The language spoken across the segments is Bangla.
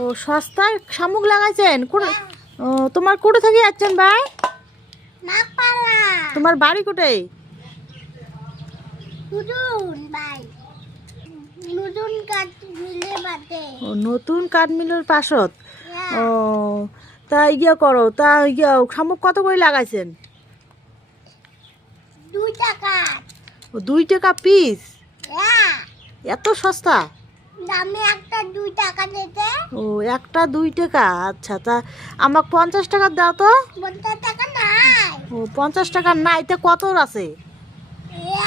ও সস্তায় শামুক লাগাইছেন ও তোমার কোথা থেকে যাচ্ছেন ভাই? তোমার বাড়ি কোথায়? নতুন কাঠ মিলের পাশত। ও তা ইয়ে করো, তা ইয়ে শামুক কত করে লাগাইছেন? 2 টাকা। ও 2 টাকা পিস? এত সস্তা? দামে একটা 2 টাকা দিতে। ও একটা 2 টাকা, আচ্ছা। তা আমাকে 50 টাকা দাও তো। 50 টাকা নাই। ও 50 টাকা নাই, তে কত আছে?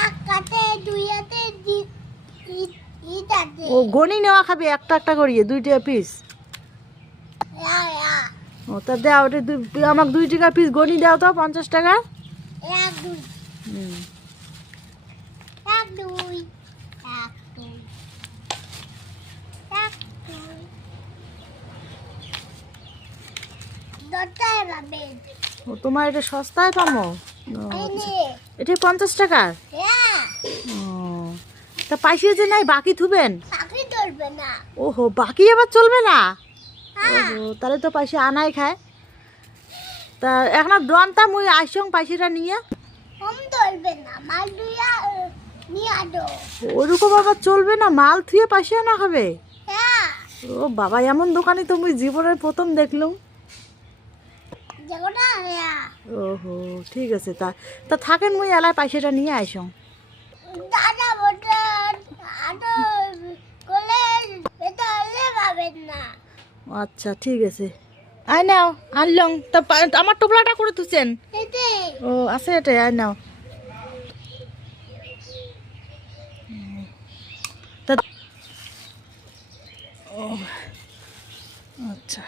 এক কাতে 2 হাতে আছে। ও গনি নেওয়া খাবে একটা একটা করিয়ে 2 টাকা পিস? ও তা দাও, ওটা আমাকে 2 টাকা পিস গনি দাও তো 50 টাকা। এক দুই হুম। এক দুই এক দুই এক দুই দরটায় পাবেন। ও তোমার এটা সস্তায় পামো? এটা 50 টাকা? ও তা পাইছে যে নাই বাকি থুবেন? বাকি ধরবে না। ওহো বাকি আবার চলবে না? ওহো তাহলে তো পয়সা আনাই খায়। তা এখন দনটা মুই আইসং পয়সাটা নিয়ে। কম ধরবে না, মাল দুইয়া নিয়ে আদো। ওরকম আবার চলবে না, মাল থুয়ে পয়সা আনা খাবে? হ্যাঁ ও বাবা, এমন দোকানে তো মুই জীবনের প্রথম দেখলুম। যেটা হ্যাঁ। ওহো ঠিক আছে, তা তা থাকেন মুই এলায় পয়সাটা নিয়ে আইসং। দাদা বটে আদো কোলে এটা হলে পাবেন না। আচ্ছা ঠিক আছে, আই নাও আনলং। তা আমার টোপলাটা করে তুছেন? এতে ও আছে এটা, আই নাও। তা ও আচ্ছা।